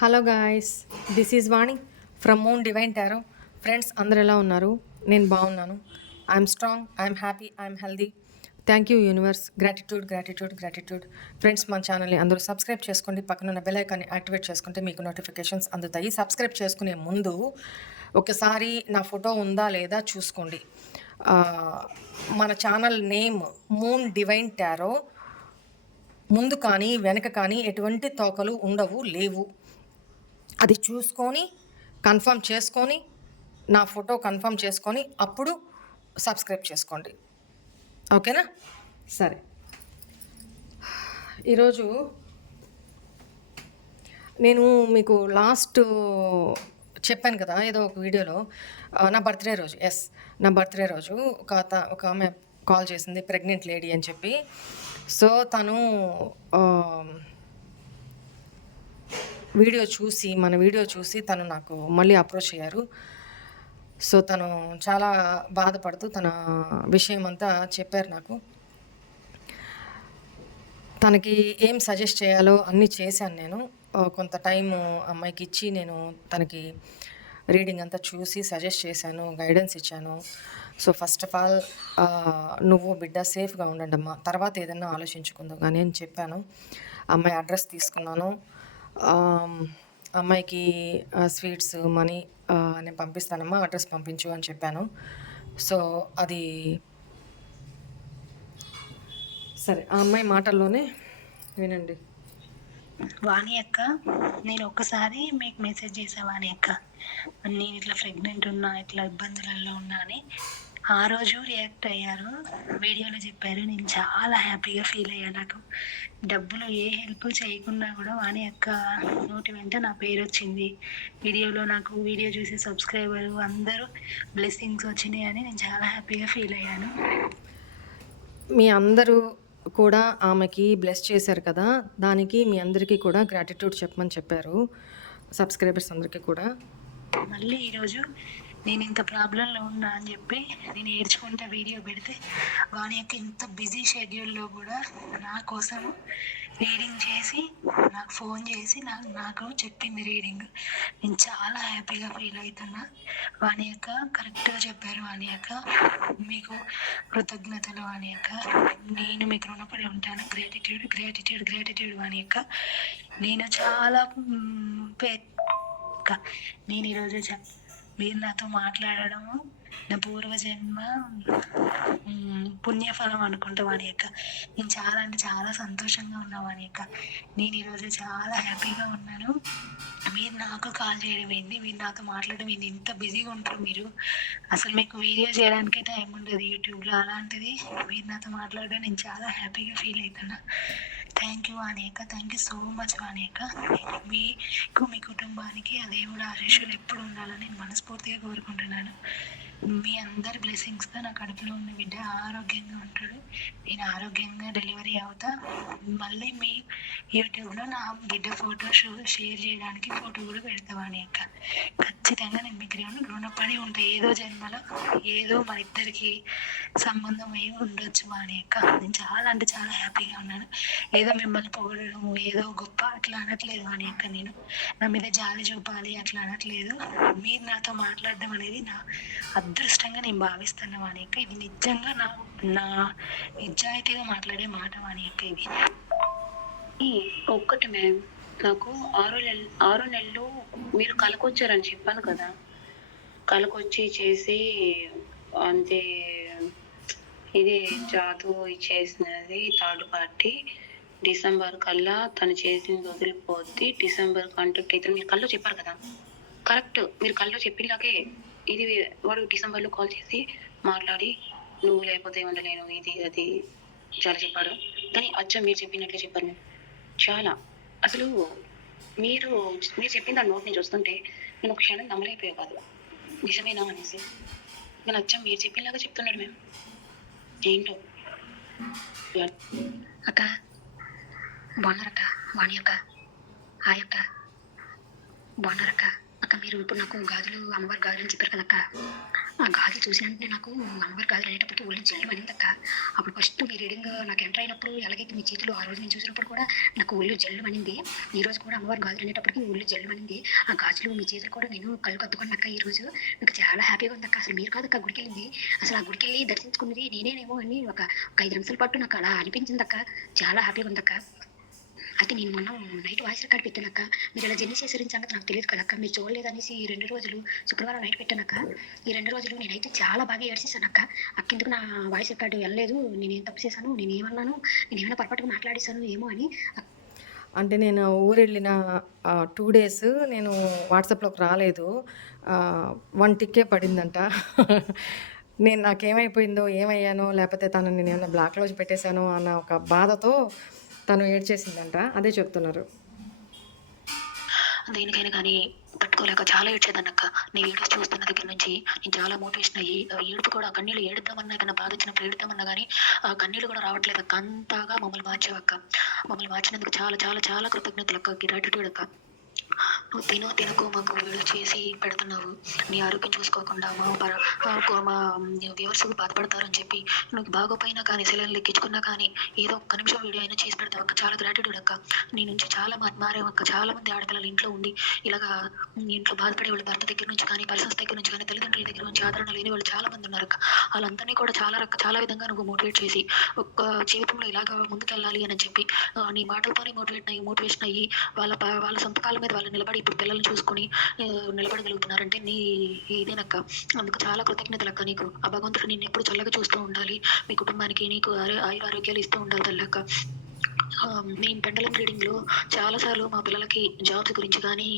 Hello guys, this is Vani from moon divine tarot. Friends అందరు ఎలా ఉన్నారు? నేను బాగున్నాను. I'm strong, I'm happy, I'm healthy. Thank you universe. Gratitude gratitude gratitude. Friends, మన ఛానల్ని అందరూ సబ్స్క్రైబ్ చేసుకోండి. పక్కన ఉన్న బెల్ ఐకాన్ని యాక్టివేట్ చేసుకుంటే మీకు నోటిఫికేషన్స్ అందుతాయి. సబ్స్క్రైబ్ చేసుకునే ముందు ఒకసారి నా ఫోటో ఉందా లేదా చూసుకోండి. ఆ, మన channel name moon divine tarot. ముందు కానీ వెనక కానీ ఎటువంటి తోకలు ఉండవు, లేవు. అది చూసుకొని కన్ఫర్మ్ చేసుకొని నా ఫోటో కన్ఫర్మ్ చేసుకొని అప్పుడు సబ్స్క్రైబ్ చేసుకోండి. ఓకేనా? సరే, ఈరోజు నేను మీకు లాస్ట్ చెప్పాను కదా ఏదో ఒక వీడియోలో, నా బర్త్డే రోజు, నా బర్త్డే రోజు ఒక ఆమె కాల్ చేసింది, ప్రెగ్నెంట్ లేడీ అని చెప్పి. సో తను మన వీడియో చూసి తను నాకు మళ్ళీ అప్రోచ్ అయ్యారు. సో తను చాలా బాధపడుతూ తన విషయం అంతా చెప్పారు నాకు. తనకి ఏం సజెస్ట్ చేయాలో అన్నీ చేశాను నేను. కొంత టైం అమ్మాయికి ఇచ్చి నేను తనకి రీడింగ్ అంతా చూసి సజెస్ట్ చేశాను, గైడెన్స్ ఇచ్చాను. సో ఫస్ట్ ఆఫ్ ఆల్, నువ్వు బిడ్డ సేఫ్గా ఉండండి అమ్మా, తర్వాత ఏదైనా ఆలోచించుకుందాం కానీ అని చెప్పాను. అమ్మాయి అడ్రస్ తీసుకున్నాను. అమ్మాయికి స్వీట్స్, మనీ నేను పంపిస్తానమ్మా, అడ్రస్ పంపించు అని చెప్పాను. సో అది సరే, ఆ అమ్మాయి మాటల్లోనే వినండి. వాణి అక్క, నేను ఒక్కసారి మీకు మెసేజ్ చేసా వాణి అక్క, నేను ఇట్లా ప్రెగ్నెంట్ ఉన్నా, ఇట్లా ఇబ్బందులలో ఉన్నా అని. ఆ రోజు రియాక్ట్ అయ్యారు, వీడియోలో చెప్పారు. నేను చాలా హ్యాపీగా ఫీల్ అయ్యాను. నాకు డబ్బులు ఏ హెల్ప్ చేయకున్నా కూడా వాణి అక్క నోటి వెంట నా పేరు వచ్చింది. వీడియోలో నాకు వీడియో చూసి సబ్స్క్రైబర్ అందరూ బ్లెస్సింగ్స్ వచ్చినాయి అని నేను చాలా హ్యాపీగా ఫీల్ అయ్యాను. మీ అందరూ కూడా ఆమెకి బ్లెస్ చేశారు కదా, దానికి మీ అందరికీ కూడా గ్రాటిట్యూడ్ చెప్పమని చెప్పారు, సబ్స్క్రైబర్స్ అందరికీ కూడా. మళ్ళీ ఈరోజు నేను ఇంత ప్రాబ్లంలో ఉన్నా అని చెప్పి నేను ఏడ్చుకుంటే వీడియో పెడితే వాని యొక్క ఇంత బిజీ షెడ్యూల్లో కూడా నా కోసం రీడింగ్ చేసి నాకు ఫోన్ చేసి నాకు చెప్పింది రీడింగ్. నేను చాలా హ్యాపీగా ఫీల్ అవుతున్నా. వాని యొక్క కరెక్ట్గా చెప్పారు. వాని యొక్క మీకు కృతజ్ఞతలు వాని యొక్క, నేను మీకు రుణపడి ఉంటాను. గ్రాటిట్యూడ్ గ్రాటిట్యూడ్ గ్రాటిట్యూడ్ వాని యొక్క. నేను చాలా నేను ఈరోజు మీరు నాతో మాట్లాడడము నా పూర్వజన్మ పుణ్యఫలం అనుకుంటా వాని యొక్క. నేను చాలా అంటే చాలా సంతోషంగా ఉన్నా వాని యొక్క. నేను ఈరోజు చాలా హ్యాపీగా ఉన్నాను. మీరు నాకు కాల్ చేయడం ఏంది, మీరు నాతో మాట్లాడడం ఏంది, ఇంత బిజీగా ఉంటారు మీరు, అసలు మీకు వీడియో చేయడానికే టైం ఉండదు యూట్యూబ్లో. అలాంటిది మీరు నాతో మాట్లాడడం నేను చాలా హ్యాపీగా ఫీల్ అవుతున్నా. Thank you Vanika, thank you so much Vanika. మీకు మీ కుటుంబానికి ఆ దేవుడు ఆశీస్సులు ఎప్పుడు ఉండాలని నేను మనస్ఫూర్తిగా కోరుకుంటున్నాను. మీ అందరి బ్లెస్సింగ్స్తో నా కడుపులో ఉన్న బిడ్డ ఆరోగ్యంగా ఉంటాడు. నేను ఆరోగ్యంగా డెలివరీ అవుతా. మళ్ళీ మీ యూట్యూబ్లో నా బిడ్డ ఫోటో షేర్ చేయడానికి ఫోటో కూడా పెడతా వాణిక. ఖచ్చితంగా నేను మీకు రుణపడి ఉంటాయి. ఏదో జన్మలో ఏదో మన ఇద్దరికి సంబంధం అయి ఉండొచ్చు వాణిక. నేను చాలా అంటే చాలా హ్యాపీగా ఉన్నాను. ఏదో మిమ్మల్ని పొగడడం, ఏదో గొప్ప అట్లా అనట్లేదు వాణిక. నేను నా మీద జాలి చూపాలి అట్లా అనట్లేదు. మీరు నాతో మాట్లాడడం అనేది నా అదృష్టంగా నేను భావిస్తున్నా వాణిక. ఇది నిజంగా నా నిజాయితీగా మాట్లాడే మాట వాణిక. ఇది ఒక్కటి మ్యామ్, నాకు 6 నెలలు మీరు కలకొచ్చారని చెప్పాను కదా, కలకొచ్చి చేసి అంతే. ఇది జాతు చేసినది థర్డ్ పార్టీ. డిసెంబర్ కల్లా తను చేసింది వదిలిపోద్ది. డిసెంబర్ కాంటాక్ట్ అయితే మీరు కల్లో చెప్పారు కదా, కరెక్ట్. మీరు కల్లో చెప్పినలాగే ఇది వాడు డిసెంబర్లో కాల్ చేసి మాట్లాడి నువ్వు లేకపోతే ఉండలేను ఇది అది చాలా చెప్పాడు. కానీ అచ్చం మీరు చెప్పినట్లే చెప్పాను. చాలా అసలు మీరు చెప్పిన దాని నోట్ నుంచి వస్తుంటే నేను ఒక క్షణం నమ్మలేకపోయా కాదు, నిజమేనా అనేసి. నేను అచ్చం మీరు చెప్పినలాగా చెప్తున్నాడు మేము. ఏంటో అక్క బాగున్నారక్క, వాణి అక్క, హాయ్ అక్క, బాగున్నారక్క. అక్క మీరు ఇప్పుడు నాకు గాజులు, అమ్మవారి గాజులు చెప్పారు కదక్క, ఆ గాజులు చూసిన వెంటనే నాకు అమ్మవారి గాజులు అనేటప్పటికి ఒళ్ళు జల్లు అనిందక్క. అప్పుడు ఫస్ట్ మీ రీడింగ్ నాకు ఎంటర్ అయినప్పుడు ఎలాగైతే మీ చేతులు ఆ రోజు నేను చూసినప్పుడు కూడా నాకు ఒళ్ళు జల్లు అనింది. ఈ రోజు కూడా అమ్మవారి గాజులు అనేటప్పటికి ఒళ్ళు జల్లు అనింది. ఆ గాజులు మీ చేతులు కూడా నేను కళ్ళు కత్తుకున్నాక ఈ రోజు నాకు చాలా హ్యాపీగా ఉంది అక్క. అసలు మీరు కాదు అక్క గుడికి వెళ్ళింది, అసలు ఆ గుడికి వెళ్ళి దర్శించుకున్నది నేనేనేమో అని ఒక 5 నిమిషాల పాటు నాకు అలా అనిపించింది అక్క. చాలా హ్యాపీగా ఉంది అక్క. అయితే నేను మొన్న నైట్ వాయిస్ రికార్డ్ పెట్టానక్క. మీరు ఇలా జర్నీ చేసిన సంగతి నాకు తెలియదు కదక్క. మీరు చూడలేదనేసి ఈ 2 రోజులు శుక్రవారం నైట్ పెట్టానక్క. ఈ 2 రోజులు నేనైతే చాలా బాగా ఏడ్చేసానక్క. అక్కెందుకు నా వాయిస్ రికార్డు వెళ్ళలేదు, నేనేం తప్పు చేశాను, నేనేమన్నాను, నేనేమైనా పొరపాటుగా మాట్లాడేశాను ఏమో అని. అంటే నేను ఊరు వెళ్ళిన 2 డేస్ నేను వాట్సాప్లోకి రాలేదు. 1 టిక్కే పడిందంట. నేను నాకేమైపోయిందో, ఏమయ్యానో, లేకపోతే తనని నేనేమన్నా బ్లాక్లో పెట్టేశానో అన్న ఒక బాధతో తను ఏడ్చేసిందంట. అదే చెప్తున్నారు. దేనికైనా కానీ తట్టుకోలేక చాలా ఏడ్చేదాన్నక్క. నీ వీడియోస్ చూస్తున్న దగ్గర నుంచి నేను చాలా మోటివేషన్ అయ్యి ఏడుపు కూడా కన్నీళ్ళు ఏడుద్దామన్నా ఏదైనా బాధ వచ్చినప్పుడు ఏడుద్దామన్నా కానీ ఆ కన్నీళ్ళు కూడా రావట్లేదు అక్క. అంతగా మమ్మల్ని మార్చేవక్క. మమ్మల్ని మార్చినందుకు చాలా చాలా చాలా కృతజ్ఞతలు అక్క. గ్రాటిట్యూడ్ అక్క. నువ్వు తినకు మాకు వీడియో చేసి పెడుతున్నావు. నీ ఆరోగ్యం చూసుకోకుండా మా వ్యూవర్స్ బాధపడతారని చెప్పి నువ్వు బాగోపోయినా కానీ సెలవులు లెక్కించుకున్నా కానీ ఏదో ఒక్క నిమిషం వీడియో అయినా చేసి పెడతావు అక్క. చాలా గ్రాటిట్యూడ్ అక్క. నీ నుంచి చాలా మారేవు అక్క. చాలా మంది ఆడపిల్లలు ఇంట్లో ఉండి ఇలాగా ఇంట్లో బాధపడే వాళ్ళు భర్త దగ్గర నుంచి కానీ, పర్సన్స్ దగ్గర నుంచి కానీ, తల్లిదండ్రుల దగ్గర నుంచి ఆదరణ లేని వాళ్ళు చాలా మంది ఉన్నారు అక్క. వాళ్ళందరినీ కూడా చాలా విధంగా నువ్వు మోటివేట్ చేసి ఒక్క జీవితంలో ఇలాగా ముందుకెళ్ళాలి అని చెప్పి నీ మాటలతోనే మోటివేషన్ అయ్యి వాళ్ళ సొంత కాళ్ళ మీద వాళ్ళు నిలబడి ఇప్పుడు పిల్లల్ని చూసుకొని నిలబడగలుగుతున్నారంటే నీ ఇదేనక్క. అందుకు చాలా కృతజ్ఞతలు అక్క నీకు. ఆ భగవంతుడు నిన్ను ఎప్పుడు చల్లగా చూస్తూ ఉండాలి. మీ కుటుంబానికి నీకు ఆరోగ్యాలు ఇస్తూ ఉండాలి తల్లక్క. నేను పెండలం రీడింగ్లో చాలాసార్లు మా పిల్లలకి జాబ్స్ గురించి కానీ,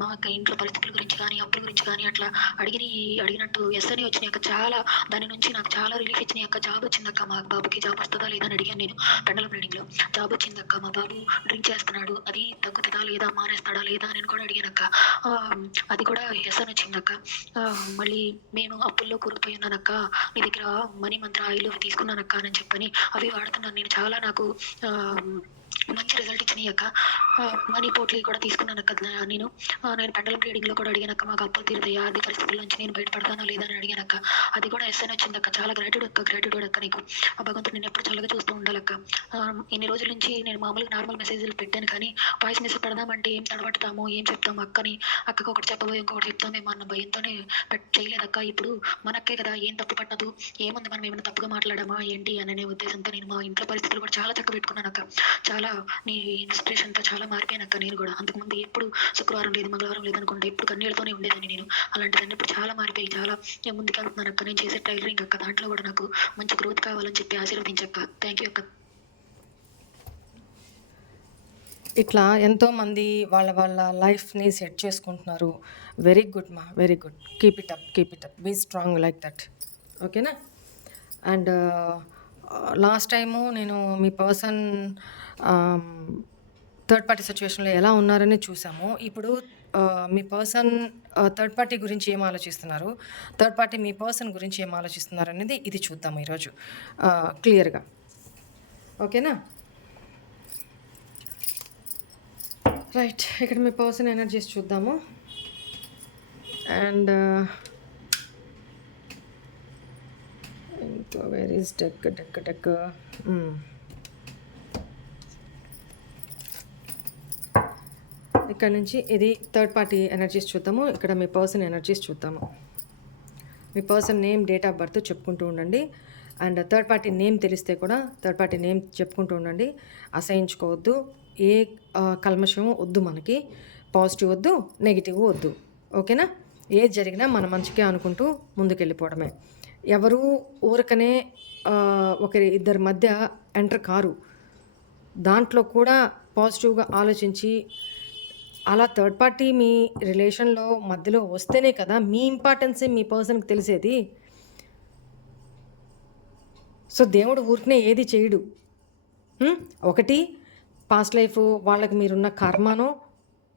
మా ఇంట్లో పరిస్థితుల గురించి కానీ, అప్పుల గురించి కానీ అట్లా అడిగినట్టు ఎస్ అని వచ్చినాయి అక్క. చాలా దాని నుంచి నాకు చాలా రిలీఫ్ ఇచ్చినాయి అక్క. జాబ్ వచ్చిందక్క, మా బాబుకి జాబ్ వస్తుందా లేదా అని అడిగాను నేను పెండలం రీడింగ్లో. జాబ్ వచ్చిందక్క, మా బాబు డ్రింక్ చేస్తున్నాడు, అది తగ్గుతుందా లేదా, మానేస్తాడా లేదా అని కూడా అడిగానక్క. అది కూడా ఎస్ అని వచ్చిందక్క. మళ్ళీ నేను అప్పుల్లో కూరుకుపోయి ఉన్నానక్క, నీ దగ్గర మనీ మంత్ర ఆయిల్ తీసుకున్నానక్క అని చెప్పని అవి వాడుతున్నాను నేను. చాలా నాకు మంచి రిజల్ట్ ఇచ్చినాయి అక్క. మనీ పోట్లీ కూడా తీసుకున్నాను అక్క. నేను పెండలం రీడింగ్లో కూడా అడిగానక్క, మాకు అప్పులు తీరుతాయా, ఆర్థిక పరిస్థితుల నుంచి నేను బయటపడతానా లేదా అని అడిగానక్క. అది కూడా ఎస్ అని వచ్చిందక్క. చాలా గ్రాటిట్యూడ్ అక్క నీకు. ఆ భగవంతుడు నేను ఎప్పుడు చల్లగా చూస్తూ ఉండాలక్క. ఇన్ని రోజుల నుంచి నేను మామూలుగా నార్మల్ మెసేజ్లు పెట్టాను కానీ వాయిస్ మెసేజ్ పెడదామంటే ఏం తడబడతామో, ఏం చెప్తాము అక్కకు ఒకటి చెప్పబోయి ఇంకొకటి చెప్తామేమో అన్న భయంతోనే చేయలేదక్క. ఇప్పుడు మనక్కే కదా, ఏం తప్పు పట్టదు, ఏముంది మనం ఏమైనా తప్పుగా మాట్లాడామా ఏంటి అనే ఉద్దేశంతో నేను మా ఇంట్లో పరిస్థితులు కూడా చాలా చక్కగా పెట్టుకున్నానక్క. చాలా నీ ఇన్స్పిరేషన్తో చాలా మారిపోయానక్క నేను కూడా. అంతకుముందు ఎప్పుడు శుక్రవారం లేదు, మంగళవారం లేదనుకుంటే ఎప్పుడు కన్నీళ్ళతోనే ఉండేదాన్ని నేను. అలాంటిదాన్ని ఇప్పుడు చాలా మారిపోయి చాలా ముందుకెళ్తున్నాను అక్క. నేను చేసే టైలరింగ్ అక్క, దాంట్లో కూడా నాకు మంచి గ్రోత్ కావాలని చెప్పి ఆశీర్వదించక్క. థ్యాంక్ యూ అక్క. ఇట్లా ఎంతోమంది వాళ్ళ లైఫ్ని సెట్ చేసుకుంటున్నారు. వెరీ గుడ్ మా, very good. Keep it up, be strong like that. ఓకేనా? అండ్ లాస్ట్ టైము నేను మీ పర్సన్ థర్డ్ పార్టీ సిచ్యువేషన్లో ఎలా ఉన్నారని చూసాము. ఇప్పుడు మీ పర్సన్ థర్డ్ పార్టీ గురించి ఏం ఆలోచిస్తున్నారు, థర్డ్ పార్టీ మీ పర్సన్ గురించి ఏం ఆలోచిస్తున్నారు అనేది ఇది చూద్దాము ఈరోజు క్లియర్గా. ఓకేనా? రైట్, ఇక్కడ మీ పర్సన్ ఎనర్జీస్ చూద్దాము. అండ్ ఇంకా వేర్ ఈస్ డెక్. ఇక్కడ నుంచి ఇది థర్డ్ పార్టీ ఎనర్జీస్ చూద్దాము. ఇక్కడ మీ పర్సన్ ఎనర్జీస్ చూద్దాము. మీ person name, date of birth చెప్పుకుంటూ ఉండండి. అండ్ థర్డ్ పార్టీ నేమ్ తెలిస్తే కూడా థర్డ్ పార్టీ నేమ్ చెప్పుకుంటూ ఉండండి. అసహించుకోవద్దు, ఏ కల్మషము వద్దు, మనకి పాజిటివ్ వద్దు, నెగిటివ్ వద్దు. ఓకేనా? ఏది జరిగినా మన మంచికే అనుకుంటూ ముందుకెళ్ళిపోవడమే. ఎవరు ఊరకనే ఇద్దరి మధ్య ఎంటర్ కారు. దాంట్లో కూడా పాజిటివ్గా ఆలోచించి అలా థర్డ్ పార్టీ మీ రిలేషన్లో మధ్యలో వస్తేనే కదా మీ ఇంపార్టెన్సే మీ పర్సన్కి తెలిసేది. సో దేవుడు ఊరికనే ఏది చేయడు. ఒకటి పాస్ట్ లైఫ్ వాళ్ళకి మీరున్న కర్మనో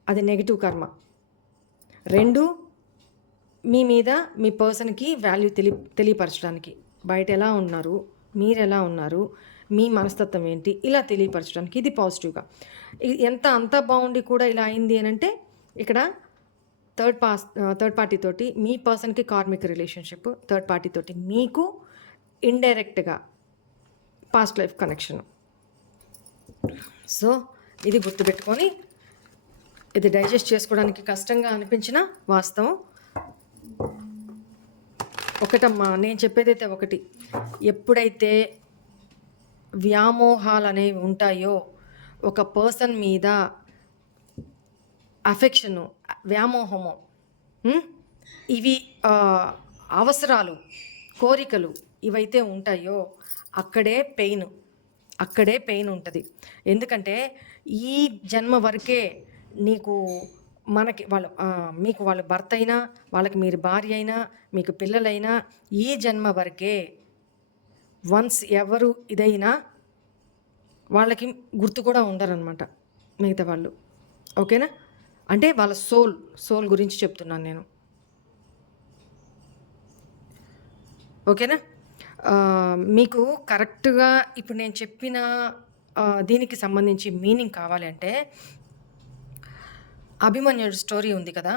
అది నెగిటివ్ కర్మ. 2 మీ మీద మీ పర్సన్కి వాల్యూ తెలియపరచడానికి, బయట ఎలా ఉన్నారు, మీరు ఎలా ఉన్నారు, మీ మనస్తత్వం ఏంటి, ఇలా తెలియపరచడానికి ఇది పాజిటివ్గా. ఎంత అంతా బాగుండి కూడా ఇలా అయింది అని అంటే ఇక్కడ థర్డ్ పార్టీ తోటి మీ పర్సన్కి కార్మిక్ రిలేషన్షిప్, థర్డ్ పార్టీ తోటి మీకు ఇండైరెక్ట్గా పాస్ట్ లైఫ్ కనెక్షన్. సో ఇది గుర్తుపెట్టుకొని, ఇది డైజెస్ట్ చేసుకోవడానికి కష్టంగా అనిపించిన వాస్తవం. ఒకటమ్మా, నేను చెప్పేదైతే ఒకటి, ఎప్పుడైతే వ్యామోహాలు అనేవి ఉంటాయో, ఒక పర్సన్ మీద అఫెక్షను, వ్యామోహము, ఇవి అవసరాలు, కోరికలు ఇవైతే ఉంటాయో అక్కడే పెయిన్ ఉంటుంది. ఎందుకంటే ఈ జన్మ వరకే నీకు మీకు వాళ్ళ భర్త అయినా, వాళ్ళకి మీరు భార్య అయినా, మీకు పిల్లలైనా, ఈ జన్మ వరకే. వన్స్ ఎవరు ఇదైనా వాళ్ళకి గుర్తు కూడా ఉండరనమాట మిగతా వాళ్ళు. ఓకేనా? అంటే వాళ్ళ సోల్ గురించి చెప్తున్నాను నేను. ఓకేనా? మీకు కరెక్ట్గా ఇప్పుడు నేను చెప్పిన దీనికి సంబంధించి మీనింగ్ కావాలి అంటే, అభిమన్యుడు స్టోరీ ఉంది కదా,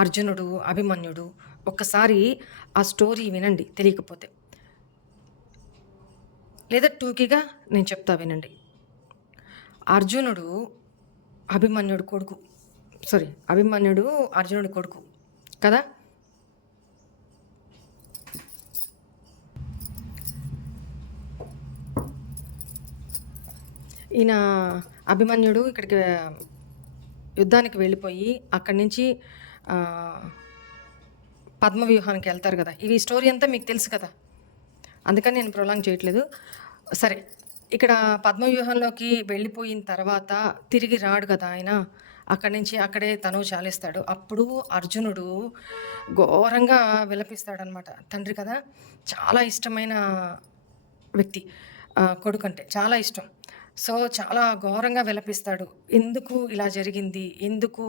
అర్జునుడు, అభిమన్యుడు. ఒక్కసారి ఆ స్టోరీ వినండి తెలియకపోతే, లేదా టూకీగా నేను చెప్తా వినండి. అర్జునుడు అభిమన్యుడు అర్జునుడి కొడుకు కదా. ఈయన అభిమన్యుడు ఇక్కడికి యుద్ధానికి వెళ్ళిపోయి అక్కడి నుంచి పద్మవ్యూహానికి వెళ్తారు కదా. ఇవి స్టోరీ అంతా మీకు తెలుసు కదా, అందుకని నేను ప్రొలాంగ్ చేయట్లేదు. సరే, ఇక్కడ పద్మవ్యూహంలోకి వెళ్ళిపోయిన తర్వాత తిరిగి రాడు కదా ఆయన. అక్కడి నుంచి అక్కడే తను చాలిస్తాడు. అప్పుడు అర్జునుడు ఘోరంగా విలపిస్తాడనమాట. తండ్రి కదా, చాలా ఇష్టమైన వ్యక్తి, కొడుకు అంటే చాలా ఇష్టం. సో చాలా ఘోరంగా విలపిస్తాడు. ఎందుకు ఇలా జరిగింది, ఎందుకు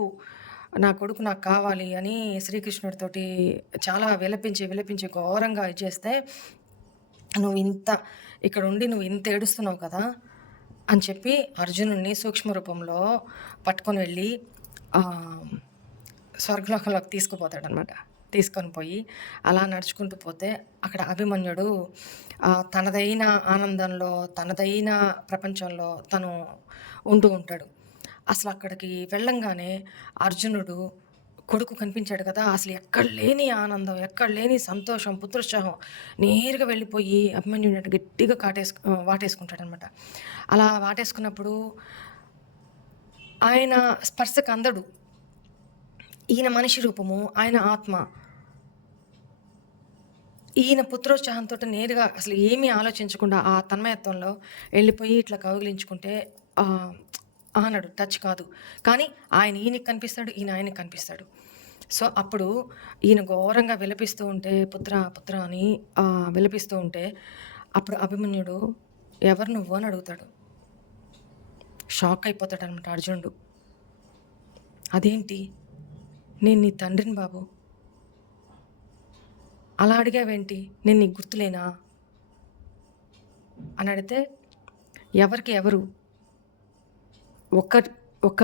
నా కొడుకు నాకు కావాలి అని శ్రీకృష్ణుడితోటి చాలా విలపించి ఘోరంగా ఇచ్చేస్తే, నువ్వు ఇంత ఏడుస్తున్నావు కదా అని చెప్పి అర్జునుడిని సూక్ష్మ రూపంలో పట్టుకొని వెళ్ళి స్వర్గలోకంలోకి తీసుకుపోతాడనమాట. తీసుకొని పోయి అలా నడుచుకుంటూ పోతే అక్కడ అభిమన్యుడు తనదైన ఆనందంలో, తనదైన ప్రపంచంలో తను ఉంటూ ఉంటాడు. అసలు అక్కడికి వెళ్ళంగానే అర్జునుడు కొడుకు కనిపించాడు కదా, అసలు ఎక్కడ లేని ఆనందం, ఎక్కడ లేని సంతోషం, పుత్రోత్సాహం, నేరుగా వెళ్ళిపోయి అభిమన్యుడిని గట్టిగా వాటేసుకుంటాడనమాట. అలా వాటేసుకున్నప్పుడు ఆయన స్పర్శకు అందడు. ఈయన మనిషి రూపము, ఆయన ఆత్మ. ఈయన పుత్రోత్సాహంతో నేరుగా అసలు ఏమీ ఆలోచించకుండా ఆ తన్మయత్వంలో వెళ్ళిపోయి ఇట్లా కౌగిలించుకుంటే ఆనడు, టచ్ కాదు. కానీ ఆయన ఈయనకి కనిపిస్తాడు, ఈయన ఆయనకి కనిపిస్తాడు. సో అప్పుడు ఈయన ఘోరంగా విలపిస్తూ ఉంటే, పుత్ర అని విలపిస్తూ ఉంటే, అప్పుడు అభిమన్యుడు ఎవరు నువ్వు అని అడుగుతాడు. షాక్ అయిపోతాడు అనమాట అర్జునుడు. అదేంటి, నేను నీ తండ్రిని బాబు, అలా అడిగావేంటి, నేను నీకు గుర్తులేనా అని అడిగితే, ఎవరికి ఎవరు, ఒక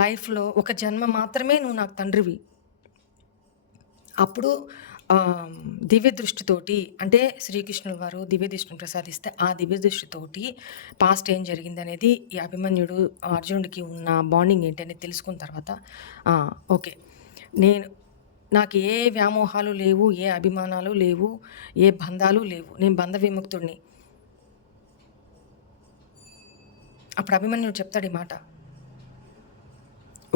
లైఫ్లో ఒక జన్మ మాత్రమే నువ్వు నాకు తండ్రివి. అప్పుడు దివ్య దృష్టితోటి, అంటే శ్రీకృష్ణుల వారు దివ్య దృష్టిని ప్రసాదిస్తే ఆ దివ్య దృష్టితోటి పాస్ట్ ఏం జరిగింది అనేది ఈ అభిమన్యుడు అర్జునుడికి ఉన్న బాండింగ్ ఏంటనేది తెలుసుకున్న తర్వాత ఓకే, నాకు ఏ వ్యామోహాలు లేవు, ఏ అభిమానాలు లేవు, ఏ బంధాలు లేవు, నేను బంధ విముక్తుడిని. అప్పుడు అభిమన్యుడు చెప్తాడు ఈ మాట,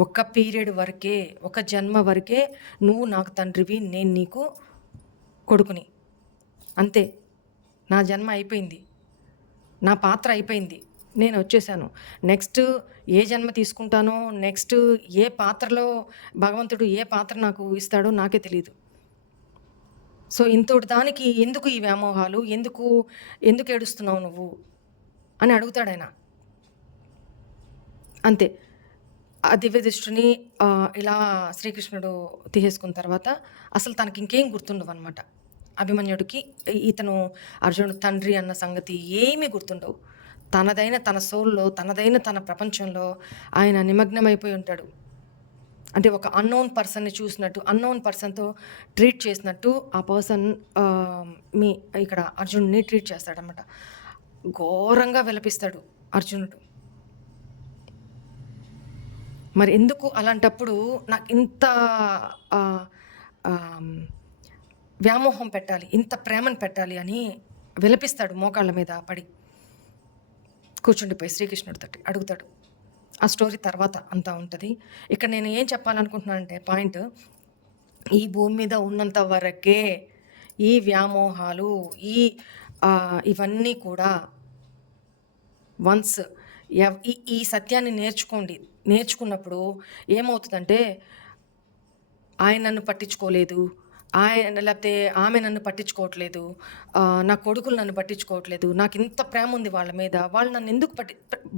ఒక పీరియడ్ వరకే, ఒక జన్మ వరకే నువ్వు నాకు తండ్రివి, నేను నీకు కొడుకుని, అంతే. నా జన్మ అయిపోయింది, నా పాత్ర అయిపోయింది, నేను వచ్చేసాను. నెక్స్ట్ ఏ జన్మ తీసుకుంటానో, నెక్స్ట్ ఏ పాత్రలో భగవంతుడు ఏ పాత్ర నాకు ఇస్తాడో నాకే తెలియదు. సో ఇంతటి దానికి ఎందుకు ఈ వ్యామోహాలు, ఎందుకు ఏడుస్తున్నావు నువ్వు అని అడుగుతాడు ఆయన. అంతే. ఆ దివ్య దృష్టిని ఇలా శ్రీకృష్ణుడు తీసేసుకున్న తర్వాత అసలు తనకి ఇంకేం గుర్తుండవు అనమాట. అభిమన్యుడికి ఇతను అర్జునుడు తండ్రి అన్న సంగతి ఏమీ గుర్తుండవు. తన సోల్లో, తన ప్రపంచంలో ఆయన నిమగ్నమైపోయి ఉంటాడు. అంటే ఒక అన్నోన్ పర్సన్ని చూసినట్టు, అన్నోన్ పర్సన్తో ట్రీట్ చేసినట్టు ఆ పర్సన్ మీ ఇక్కడ అర్జునుడిని ట్రీట్ చేస్తాడనమాట. ఘోరంగా విలపిస్తాడు అర్జునుడు. మరి ఎందుకు అలాంటప్పుడు నాకు ఇంత వ్యామోహం పెట్టాలి, ఇంత ప్రేమను పెట్టాలి అని విలపిస్తాడు మోకాళ్ళ మీద పడి. కూర్చుండిపోయి శ్రీకృష్ణుడితో అడుగుతాడు. ఆ స్టోరీ తర్వాత అంతా ఉంటుంది. ఇక్కడ నేను ఏం చెప్పాలనుకుంటున్నానంటే పాయింట్, ఈ భూమి మీద ఉన్నంత వరకే ఈ వ్యామోహాలు ఇవన్నీ కూడా వన్స్ ఈ సత్యాన్ని నేర్చుకున్నప్పుడు ఏమవుతుందంటే, ఆయన నన్ను పట్టించుకోలేదు, లేకపోతే ఆమె నన్ను పట్టించుకోవట్లేదు, నా కొడుకులు నన్ను పట్టించుకోవట్లేదు, నాకు ఇంత ప్రేమ ఉంది వాళ్ళ మీద, వాళ్ళు నన్ను ఎందుకు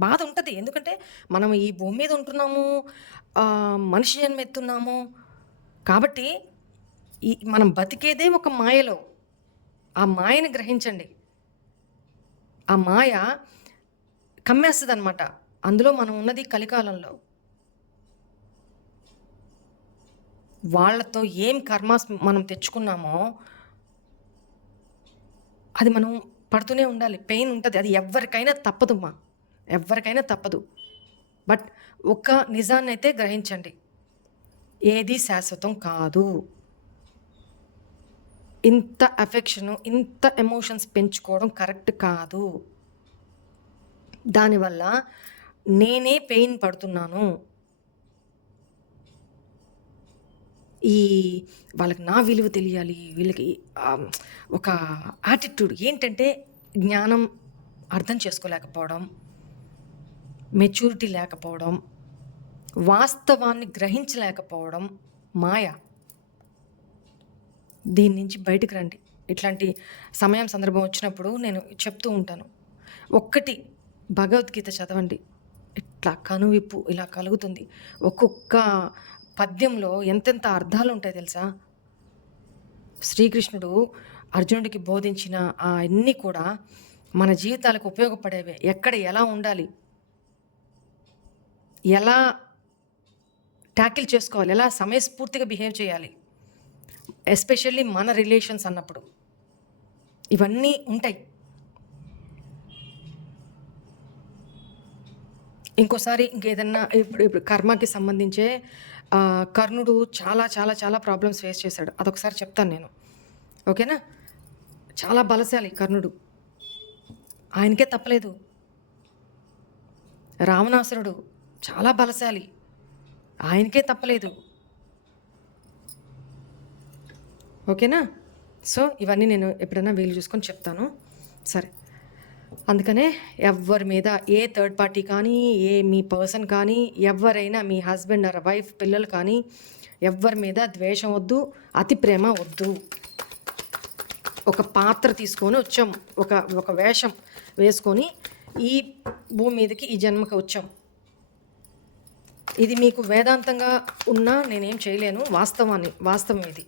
బాధ ఉంటుంది. ఎందుకంటే మనం ఈ భూమి మీద ఉంటున్నాము, మనిషి జన్మ ఎత్తున్నాము కాబట్టి మనం బతికేదే ఒక మాయలో. ఆ మాయని గ్రహించండి. ఆ మాయ కమ్మేస్తుంది అనమాట. అందులో మనం ఉన్నది కలికాలంలో. వాళ్ళతో ఏం కర్మాస్ మనం తెచ్చుకున్నామో అది మనం పడుతూనే ఉండాలి. పెయిన్ ఉంటుంది, అది ఎవరికైనా తప్పదుమ్మా, ఎవరికైనా తప్పదు. బట్ ఒక నిజాన్ని అయితే గ్రహించండి, ఏది శాశ్వతం కాదు. ఇంత అఫెక్షను, ఇంత ఎమోషన్స్ పెంచుకోవడం కరెక్ట్ కాదు. దానివల్ల నేనే పెయిన్ పడుతున్నాను. వాళ్ళకి నా విలువ తెలియాలి, వీళ్ళకి ఒక యాటిట్యూడ్ ఏంటంటే జ్ఞానం అర్థం చేసుకోలేకపోవడం, మెచ్యూరిటీ లేకపోవడం, వాస్తవాన్ని గ్రహించలేకపోవడం మాయ. దీని నుంచి బయటకు రండి. ఇట్లాంటి సమయం సందర్భం వచ్చినప్పుడు నేను చెప్తూ ఉంటాను, ఒక్కటి భగవద్గీత చదవండి, ఇట్లా కనువిప్పు ఇలా కలుగుతుంది. ఒక్కొక్క పద్యంలో ఎంతెంత అర్థాలు ఉంటాయి తెలుసా. శ్రీకృష్ణుడు అర్జునుడికి బోధించిన అన్నీ కూడా మన జీవితాలకు ఉపయోగపడేవే. ఎక్కడ ఎలా ఉండాలి, ఎలా ట్యాకిల్ చేసుకోవాలి, ఎలా సమయస్ఫూర్తిగా బిహేవ్ చేయాలి, ఎస్పెషల్లీ మన రిలేషన్స్ అన్నప్పుడు ఇవన్నీ ఉంటాయి. ఇంకోసారి ఇంకేదన్నా ఇప్పుడు కర్మకి సంబంధించే కర్ణుడు చాలా చాలా చాలా ప్రాబ్లమ్స్ ఫేస్ చేశాడు. అదొకసారి చెప్తాను నేను, ఓకేనా. చాలా బలశాలి కర్ణుడు, ఆయనకే తప్పలేదు. రావణాసురుడు చాలా బలశాలి, ఆయనకే తప్పలేదు, ఓకేనా. సో ఇవన్నీ నేను ఎప్పుడైనా వీలు చూసుకొని చెప్తాను, సరే. అందుకనే ఎవరి మీద, ఏ థర్డ్ పార్టీ కానీ, మీ పర్సన్ కానీ, ఎవరైనా మీ హస్బెండ్ ఆర్ వైఫ్, పిల్లలు కానీ, ఎవరి మీద ద్వేషం వద్దు, అతి ప్రేమ వద్దు. ఒక పాత్ర తీసుకొని వచ్చాం, ఒక వేషం వేసుకొని ఈ భూమి మీదకి, ఈ జన్మకి వచ్చాం. ఇది మీకు వేదాంతంగా ఉన్నా నేనేం చేయలేను, వాస్తవం ఇది.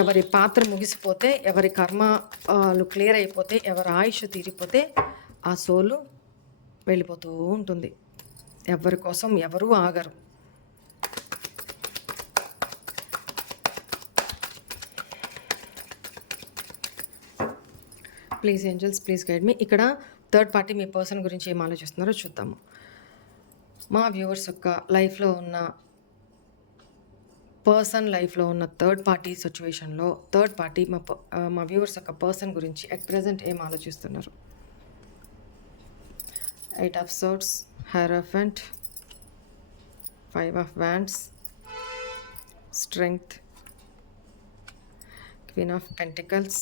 ఎవరి పాత్ర ముగిసిపోతే, ఎవరి కర్మలు క్లియర్ అయిపోతే, ఎవరి ఆయుష్ తీరిపోతే ఆ సోలు వెళ్ళిపోతూ ఉంటుంది. ఎవరి కోసం ఎవరూ ఆగరు. ప్లీజ్ ఏంజల్స్, ప్లీజ్ గైడ్ మీ. ఇక్కడ థర్డ్ పార్టీ మీ పర్సన్ గురించి ఏం ఆలోచిస్తున్నారో చూద్దాము. మా వ్యూవర్స్ యొక్క లైఫ్లో ఉన్న లైఫ్లో ఉన్న థర్డ్ పార్టీ సిచ్యువేషన్లో థర్డ్ పార్టీ మా వ్యూవర్స్ యొక్క పర్సన్ గురించి అట్ ప్రజెంట్ ఏం ఆలోచిస్తున్నారు. 8 of Swords, Hierophant, 5 of Wands, Strength, Queen of Pentacles,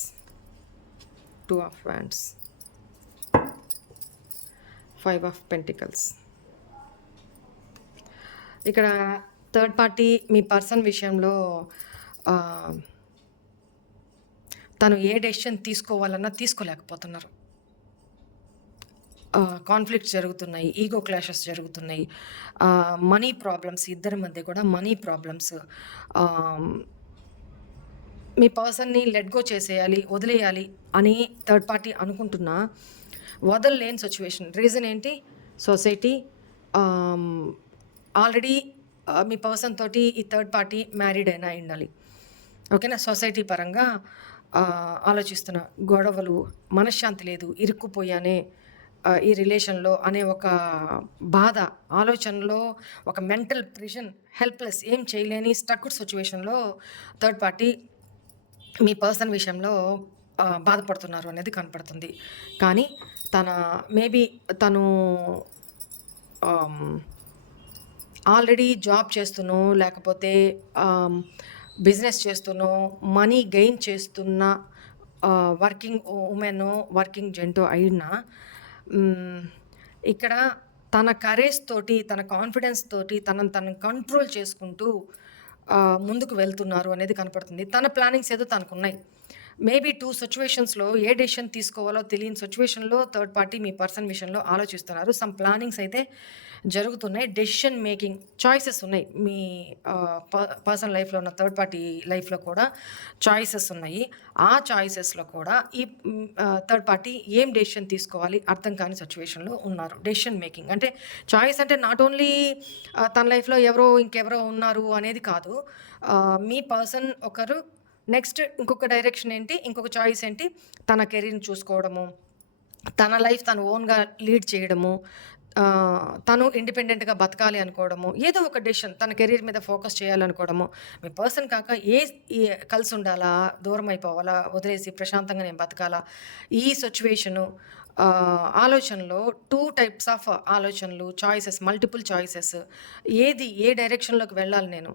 2 of Wands, 5 of Pentacles. ఇక్కడ థర్డ్ పార్టీ మీ పర్సన్ విషయంలో తను ఏ డెసిషన్ తీసుకోవాలన్నా తీసుకోలేకపోతున్నారు. కాన్ఫ్లిక్ట్స్ జరుగుతున్నాయి, ఈగో క్లాషెస్ జరుగుతున్నాయి, మనీ ప్రాబ్లమ్స్, ఇద్దరి మధ్య కూడా మనీ ప్రాబ్లమ్స్. మీ పర్సన్ని లెట్ గో చేసేయాలి, వదిలేయాలి అని థర్డ్ పార్టీ అనుకుంటున్నా వదలలేని సిచ్యువేషన్. రీజన్ ఏంటి? సొసైటీ, ఆల్రెడీ మీ పర్సన్ తోటి ఈ థర్డ్ పార్టీ మ్యారీడ్ అయినా ఉండాలి. ఓకేనా? సొసైటీ పరంగా ఆలోచిస్తున్నా. గొడవలు, మనశ్శాంతి లేదు, ఇరుక్కుపోయానే ఈ రిలేషన్‌లో అనే ఒక బాధ, ఆలోచనలో ఒక మెంటల్ ప్రెషన్, హెల్ప్‌లెస్, ఏం చేయలేని స్టక్డ్ సిట్యుయేషన్‌లో థర్డ్ పార్టీ మీ పర్సన్ విషయంలో బాధపడుతున్నారు అనేది కనపడుతుంది. కానీ మేబీ తను ఆల్రెడీ జాబ్ చేస్తూనో, లేకపోతే బిజినెస్ చేస్తూనో, మనీ గెయిన్ చేస్తున్న వర్కింగ్ ఉమెనో, వర్కింగ్ జెంటో అయినా ఇక్కడ తన కరేజ్ తోటి, తన కాన్ఫిడెన్స్ తోటి తనను కంట్రోల్ చేసుకుంటూ ముందుకు వెళ్తున్నారు అనేది కనపడుతుంది. తన ప్లానింగ్స్ ఏదో తనకున్నాయి. మేబీ 2 సిట్యుయేషన్స్‌లో ఏ డెసిషన్ తీసుకోవాలో తెలియని సిట్యుయేషన్‌లో థర్డ్ పార్టీ మీ పర్సన్ విషయంలో ఆలోచిస్తున్నారు. సమ్ ప్లానింగ్స్ అయితే జరుగుతున్నాయి. డెసిషన్ మేకింగ్ చాయిసెస్ ఉన్నాయి. మీ పర్సన్ లైఫ్‌లో ఉన్న థర్డ్ పార్టీ లైఫ్‌లో కూడా చాయిసెస్ ఉన్నాయి. ఆ చాయిసెస్‌లో కూడా ఈ థర్డ్ పార్టీ ఏం డెసిషన్ తీసుకోవాలి అర్థం కాని సిట్యుయేషన్‌లో ఉన్నారు. డెసిషన్ మేకింగ్ అంటే చాయిస్ అంటే నాట్ ఓన్లీ తన లైఫ్‌లో ఇంకెవరో ఉన్నారు అనేది కాదు. మీ పర్సన్ ఒకరు, నెక్స్ట్ ఇంకొక డైరెక్షన్ ఏంటి, ఇంకొక చాయిస్ ఏంటి, తన కెరీర్‌ని చూసుకోవడము, తన లైఫ్ తను ఓన్‌గా లీడ్ చేయడము, తను ఇండిపెండెంట్‌గా బతకాలి అనుకోవడము, ఏదో ఒక డెసిషన్ తన కెరీర్ మీద ఫోకస్ చేయాలనుకోవడము. మీ పర్సన్ కాక కలిసి ఉండాలా, దూరం అయిపోవాలా, వదిలేసి ప్రశాంతంగా నేను బతకాలా, ఈ సిట్యుయేషను ఆలోచనలో 2 టైప్స్ ఆఫ్ ఆలోచనలు, చాయిసెస్, మల్టిపుల్ చాయిసెస్. ఏ డైరెక్షన్‌లోకి వెళ్ళాలి నేను,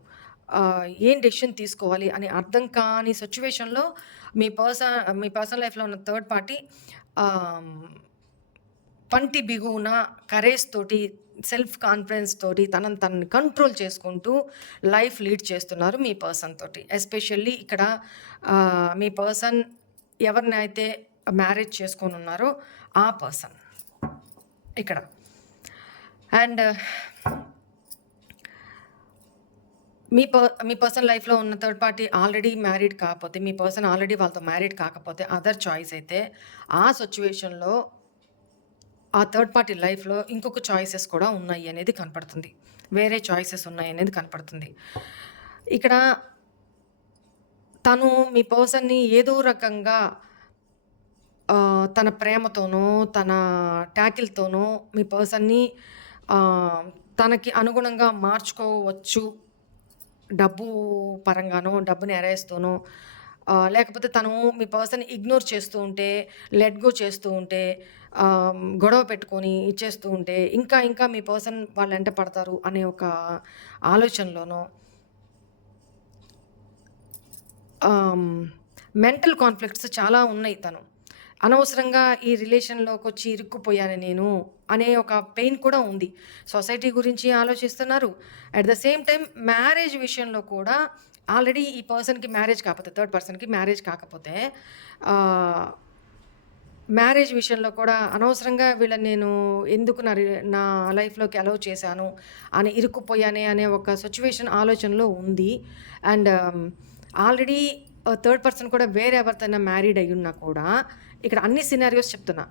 ఏం డెసిషన్ తీసుకోవాలి అని అర్థం కాని సిట్యుయేషన్‌లో మీ పర్సన్ లైఫ్‌లో ఉన్న థర్డ్ పార్టీ పంటి బిగువున కరేజ్ తోటి, సెల్ఫ్ కాన్ఫిడెన్స్ తోటి తనని కంట్రోల్ చేసుకుంటూ లైఫ్ లీడ్ చేస్తున్నారు మీ పర్సన్ తోటి. ఎస్పెషల్లీ ఇక్కడ మీ పర్సన్ ఎవరినైతే మ్యారేజ్ చేసుకొని ఉన్నారో ఆ పర్సన్ ఇక్కడ. అండ్ మీ పర్సన్ లైఫ్‌లో ఉన్న థర్డ్ పార్టీ ఆల్రెడీ మ్యారీడ్ కాకపోతే, మీ పర్సన్ ఆల్రెడీ వాళ్ళతో మ్యారీడ్ కాకపోతే అదర్ చాయిస్ అయితే, ఆ సిట్యుయేషన్‌లో ఆ థర్డ్ పార్టీ లైఫ్‌లో ఇంకొక చాయిసెస్ కూడా ఉన్నాయి అనేది కనపడుతుంది. వేరే చాయిసెస్ ఉన్నాయి అనేది కనపడుతుంది. ఇక్కడ తను మీ పర్సన్‌ని ఏదో రకంగా తన ప్రేమతోనో, తన ట్యాకిల్‌తోనో మీ పర్సన్‌ని తనకి అనుగుణంగా మార్చుకోవచ్చు. డబ్బు పరంగానో, డబ్బుని ఎరేస్తూనో, లేకపోతే తను మీ పర్సన్‌ని ఇగ్నోర్ చేస్తూ ఉంటే, లెట్ గో చేస్తూ ఉంటే, గొడవ పెట్టుకొని ఇచ్చేస్తూ ఉంటే, ఇంకా మీ పర్సన్ వాళ్ళెంట పడతారు అనే ఒక ఆలోచనలోనో, మెంటల్ కాన్‌ఫ్లిక్ట్స్ చాలా ఉన్నాయి తను. అనవసరంగా ఈ రిలేషన్‌లోకొచ్చి ఇరుక్కుపోయాను నేను అనే ఒక పెయిన్ కూడా ఉంది. సొసైటీ గురించి ఆలోచిస్తున్నారు. At the same time marriage విషయంలో కూడా ఆల్రెడీ ఈ పర్సన్‌కి మ్యారేజ్ కాకపోతే, థర్డ్ పర్సన్‌కి మ్యారేజ్ కాకపోతే, మ్యారేజ్ విషయంలో కూడా అనవసరంగా వీళ్ళని నేను ఎందుకు నా లైఫ్‌లోకి అలౌ చేశాను అని ఇరుక్కుపోయానే అనే ఒక సిట్యుయేషన్ ఆలోచనలో ఉంది. అండ్ ఆల్రెడీ థర్డ్ పర్సన్ కూడా వేరే ఎవరితోనైనా మ్యారీడ్ అయ్యున్నా కూడా, ఇక్కడ అన్ని సినారియోస్ చెప్తున్నా.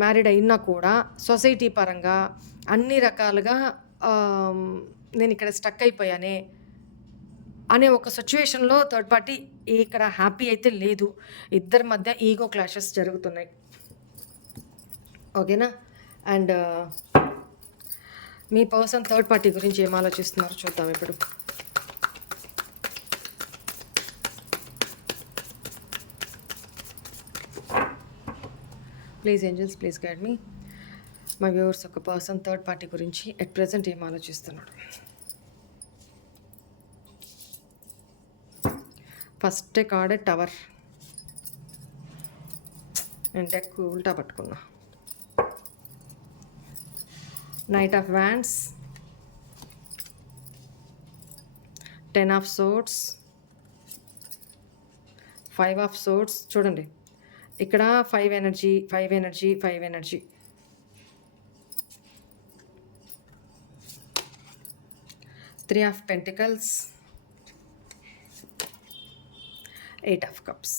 మ్యారీడ్ అయినా కూడా సొసైటీ పరంగా అన్ని రకాలుగా నేను ఇక్కడ స్టక్ అయిపోయానే అనే ఒక సిట్యుయేషన్‌లో థర్డ్ పార్టీ ఇక్కడ హ్యాపీ అయితే లేదు. ఇద్దరి మధ్య ఈగో క్లాషెస్ జరుగుతున్నాయి. ఓకేనా? And me person third party గురించి ఏం ఆలోచిస్తున్నారో చూద్దాం ఇప్పుడు. ప్లీజ్ ఏంజల్స్, ప్లీజ్ గైడ్ మీ. మా వ్యూవర్స్ ఒక పర్సన్ థర్డ్ పార్టీ గురించి ఎట్ ప్రెజెంట్ ఏం ఆలోచిస్తున్నాడు. First card tower. నేను డెక్ ఉల్టా పట్టుకున్నా. Night of wands, 10 of swords, 5 of swords. చూడండి ఇక్కడ 5 energy, 5 energy, 5 energy. 3 of pentacles, 8 of cups.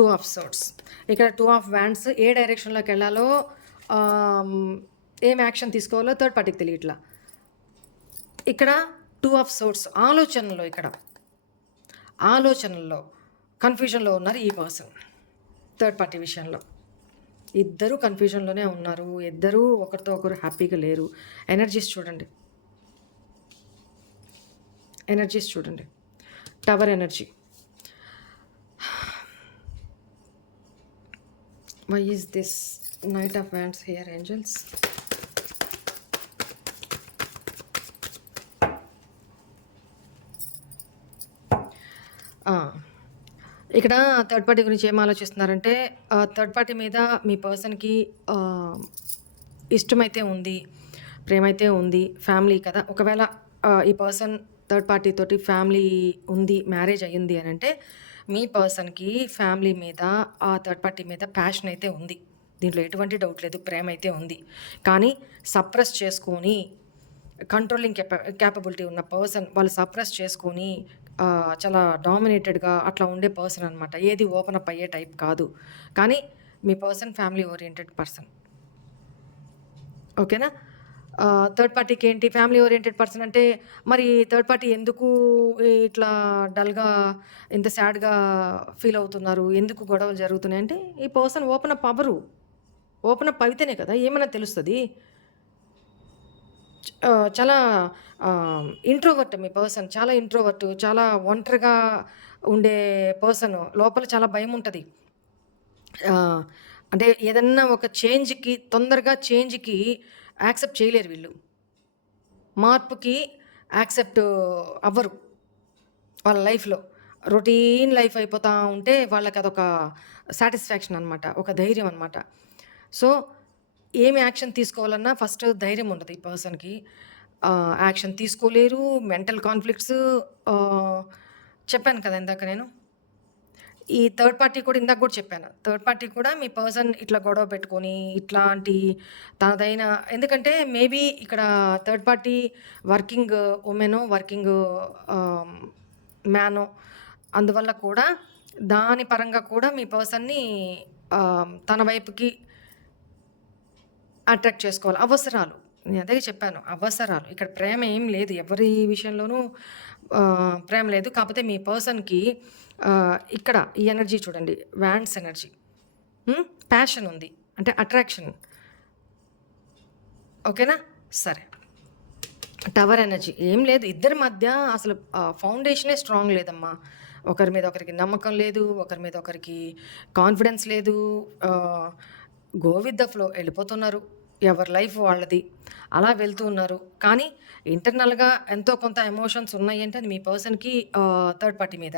Two of swords. ఇక్కడ టూ ఆఫ్ వ్యాండ్స్ ఏ డైరెక్షన్లోకి వెళ్ళాలో ఏం యాక్షన్ తీసుకోవాలో థర్డ్ పార్టీకి తెలియట్లా. ఇక్కడ టూ ఆఫ్ సోర్ట్స్ ఆలోచనల్లో కన్ఫ్యూజన్లో ఉన్నారు ఈ పర్సన్. థర్డ్ పార్టీ విషయంలో ఇద్దరు కన్ఫ్యూజన్లోనే ఉన్నారు, ఇద్దరు ఒకరితో ఒకరు హ్యాపీగా లేరు. ఎనర్జీస్ చూడండి, tower energy. Why is this knight of wands here angels? ఇక్కడ థర్డ్ పార్టీ గురించి ఏం ఆలోచిస్తున్నారంటే, థర్డ్ పార్టీ మీద మీ పర్సన్కి ఇష్టమైతే ఉంది, ప్రేమ అయితే ఉంది, ఫ్యామిలీ కదా. ఒకవేళ ఈ పర్సన్ థర్డ్ పార్టీ తోటి ఫ్యామిలీ ఉంది, మ్యారేజ్ అయ్యింది అని అంటే మీ పర్సన్కి ఫ్యామిలీ మీద, ఆ థర్డ్ పార్టీ మీద ప్యాషన్ అయితే ఉంది. దీంట్లో ఎటువంటి డౌట్ లేదు, ప్రేమ అయితే ఉంది. కానీ సప్రెస్ చేసుకొని, కంట్రోలింగ్ క్యాపబిలిటీ ఉన్న పర్సన్, వాళ్ళు సప్రెస్ చేసుకొని చాలా డామినేటెడ్గా అట్లా ఉండే పర్సన్ అనమాట. ఏది ఓపెన్ అప్ అయ్యే టైప్ కాదు. కానీ మీ పర్సన్ ఫ్యామిలీ ఓరియంటెడ్ పర్సన్. ఓకేనా? థర్డ్ పార్టీకి ఏంటి ఫ్యామిలీ ఓరియంటెడ్ పర్సన్ అంటే, మరి థర్డ్ పార్టీ ఎందుకు ఇట్లా డల్గా, ఇంత సాడ్గా ఫీల్ అవుతున్నారు, ఎందుకు గొడవలు జరుగుతున్నాయి అంటే, ఈ పర్సన్ ఓపెన్ అప్ అయితేనే కదా ఏమైనా తెలుస్తుంది. చాలా ఇంట్రోవర్ట్ మీ పర్సన్, చాలా ఇంట్రోవర్ట్, చాలా ఒంటరిగా ఉండే పర్సన్. లోపల చాలా భయం ఉంటుంది. అంటే ఏదన్నా ఒక తొందరగా చేంజ్కి యాక్సెప్ట్ చేయలేరు వీళ్ళు. మార్పుకి యాక్సెప్ట్ అవ్వరు వాళ్ళ లైఫ్లో. రొటీన్ లైఫ్ అయిపోతూ ఉంటే వాళ్ళకి అదొక సాటిస్ఫాక్షన్ అనమాట, ఒక ధైర్యం అనమాట. సో ఏమి యాక్షన్ తీసుకోవాలన్నా ఫస్ట్ ధైర్యం ఉండదు ఈ పర్సన్కి. యాక్షన్ తీసుకోలేరు. మెంటల్ కాన్ఫ్లిక్ట్స్ చెప్పాను కదా ఇందాక నేను. ఈ థర్డ్ పార్టీ కూడా ఇందాక కూడా చెప్పాను. థర్డ్ పార్టీ కూడా మీ పర్సన్ ఇట్లా గొడవ పెట్టుకొని ఇట్లాంటి తనదైన, ఎందుకంటే మేబీ ఇక్కడ థర్డ్ పార్టీ వర్కింగ్ ఉమెనో, వర్కింగ్ మ్యానో, అందువల్ల కూడా దాని పరంగా కూడా మీ పర్సన్ని తన వైపుకి అట్రాక్ట్ చేసుకోవాలి. అవసరాలు, నేను అదే చెప్పాను, అవసరాలు. ఇక్కడ ప్రేమ ఏం లేదు, ఎవరి విషయంలోనూ ప్రేమ లేదు. కాకపోతే మీ పర్సన్కి ఇక్కడ ఈ ఎనర్జీ చూడండి, వ్యాండ్స్ ఎనర్జీ, ప్యాషన్ ఉంది, అంటే అట్రాక్షన్. ఓకేనా? సరే. టవర్ ఎనర్జీ ఏం లేదు, ఇద్దరి మధ్య అసలు ఫౌండేషనే స్ట్రాంగ్ లేదమ్మా. ఒకరి మీద ఒకరికి నమ్మకం లేదు, ఒకరి మీద ఒకరికి కాన్ఫిడెన్స్ లేదు. గో విత్ ద ఫ్లో వెళ్ళిపోతున్నారు, ఎవరి లైఫ్ వాళ్ళది, అలా వెళ్తూ ఉన్నారు. కానీ ఇంటర్నల్గా ఎంతో కొంత ఎమోషన్స్ ఉన్నాయి అంటే అది మీ పర్సన్కి థర్డ్ పార్టీ మీద.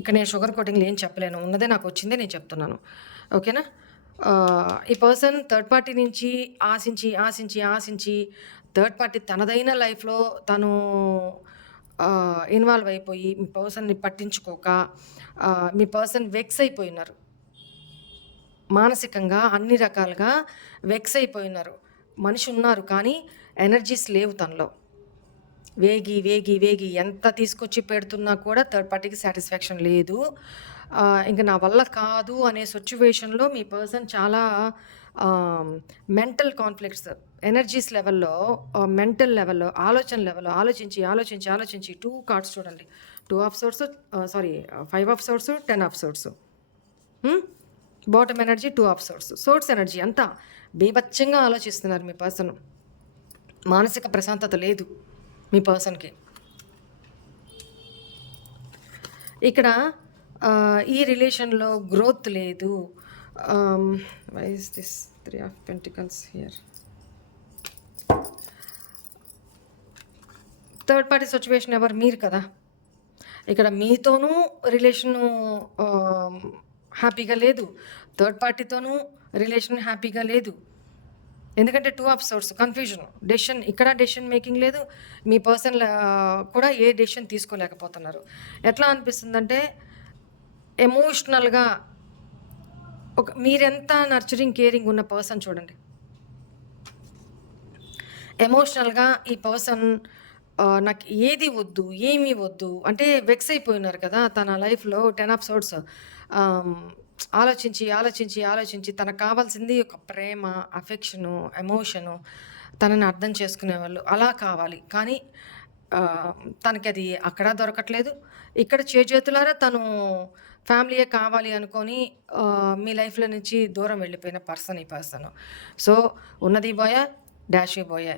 ఇక్కడ నేను షుగర్ కోటింగ్లు ఏం చెప్పలేను, ఉన్నదే నాకు వచ్చిందే నేను చెప్తున్నాను. ఓకేనా? ఈ పర్సన్ థర్డ్ పార్టీ నుంచి ఆశించి థర్డ్ పార్టీ తనదైన లైఫ్లో తను ఇన్వాల్వ్ అయిపోయి మీ పర్సన్ని పట్టించుకోక మీ పర్సన్ వెక్స్ అయిపోయినారు. మానసికంగా అన్ని రకాలుగా వెక్స్ అయిపోయినారు. మనిషి ఉన్నారు కానీ ఎనర్జీస్ లేవు తనలో. వేగి ఎంత తీసుకొచ్చి పెడుతున్నా కూడా థర్డ్ పార్టీకి సాటిస్ఫాక్షన్ లేదు. ఇంకా నా వల్ల కాదు అనే సిచ్యువేషన్లో మీ పర్సన్ చాలా మెంటల్ కాన్ఫ్లిక్ట్స్, ఎనర్జీస్ లెవెల్లో, మెంటల్ లెవెల్లో, ఆలోచన లెవెల్లో ఆలోచించి 2 కార్డ్స్ చూడండి. 2 of swords, 5 of swords, 10 of swords. Bottom energy 2 of swords energy అంతా బీభత్సంగా ఆలోచిస్తున్నారు మీ పర్సన్. మానసిక ప్రశాంతత లేదు మీ పర్సన్కి. ఇక్కడ ఈ రిలేషన్లో గ్రోత్ లేదు. Why is this 3 of pentacles here? Third party situation ఎవరు? మీరు కదా. ఇక్కడ మీతోనూ రిలేషను హ్యాపీగా లేదు, థర్డ్ పార్టీతోనూ రిలేషన్ హ్యాపీగా లేదు. ఎందుకంటే 2 of swords, confusion, decision making లేదు. మీ పర్సన్ కూడా ఏ డెసిషన్ తీసుకోలేకపోతున్నారు. ఎట్లా అనిపిస్తుందంటే ఎమోషనల్గా మీరెంత నర్చరింగ్, కేరింగ్ ఉన్న పర్సన్ చూడండి, ఎమోషనల్గా ఈ పర్సన్ నాకు ఏది వద్దు, ఏమీ వద్దు అంటే వెక్స్ అయిపోయినారు కదా తన లైఫ్లో. 10 ఆఫ్ సోర్స్ ఆలోచించి తనకు కావాల్సింది ఒక ప్రేమ, అఫెక్షను, ఎమోషను, తనని అర్థం చేసుకునేవాళ్ళు అలా కావాలి. కానీ తనకది అక్కడ దొరకట్లేదు. ఇక్కడ చేజేతులారా తను ఫ్యామిలీయే కావాలి అనుకోని మీ లైఫ్‌లో నుంచి దూరం వెళ్ళిపోయిన పర్సన్ ఈ పర్సను. సో, ఉన్నది బోయే, డాషీ బోయే.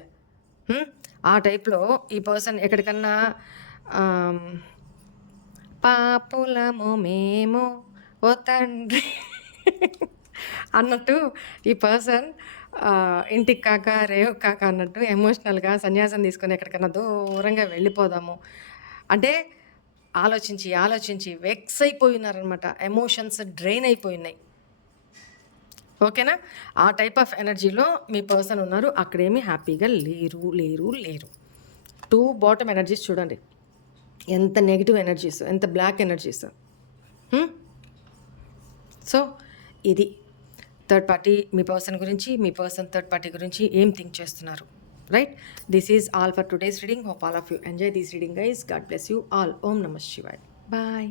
ఆ టైప్‌లో ఈ పర్సన్ ఎక్కడికన్నా ఆహ్, పాపులము మేము ఓ తండ్రి అన్నట్టు ఈ పర్సన్ ఇంటికి కాక, రేవుకి కాక అన్నట్టు ఎమోషనల్‌గా సన్యాసం తీసుకొని ఎక్కడికన్నా దూరంగా వెళ్ళిపోదాము. అంటే ఆలోచించి వెక్స్ అయిపోయి ఉన్నారనమాట. ఎమోషన్స్ డ్రైన్ అయిపోయున్నాయి. ఓకేనా? ఆ టైప్ ఆఫ్ ఎనర్జీలో మీ పర్సన్ ఉన్నారు. అక్కడేమి హ్యాపీగా లేరు. 2 బాటమ్ ఎనర్జీస్ చూడండి. ఎంత నెగెటివ్ ఎనర్జీస్, ఎంత బ్లాక్ ఎనర్జీస్. సో, ఇది థర్డ్ పార్టీ మీ పర్సన్ గురించి, మీ పర్సన్ థర్డ్ పార్టీ గురించి ఏం థింక్ చేస్తున్నారు. Right? This is all for today's reading. Hope all of you enjoy this reading guys. God bless you all. ఓం నమః శివాయ. బాయ్.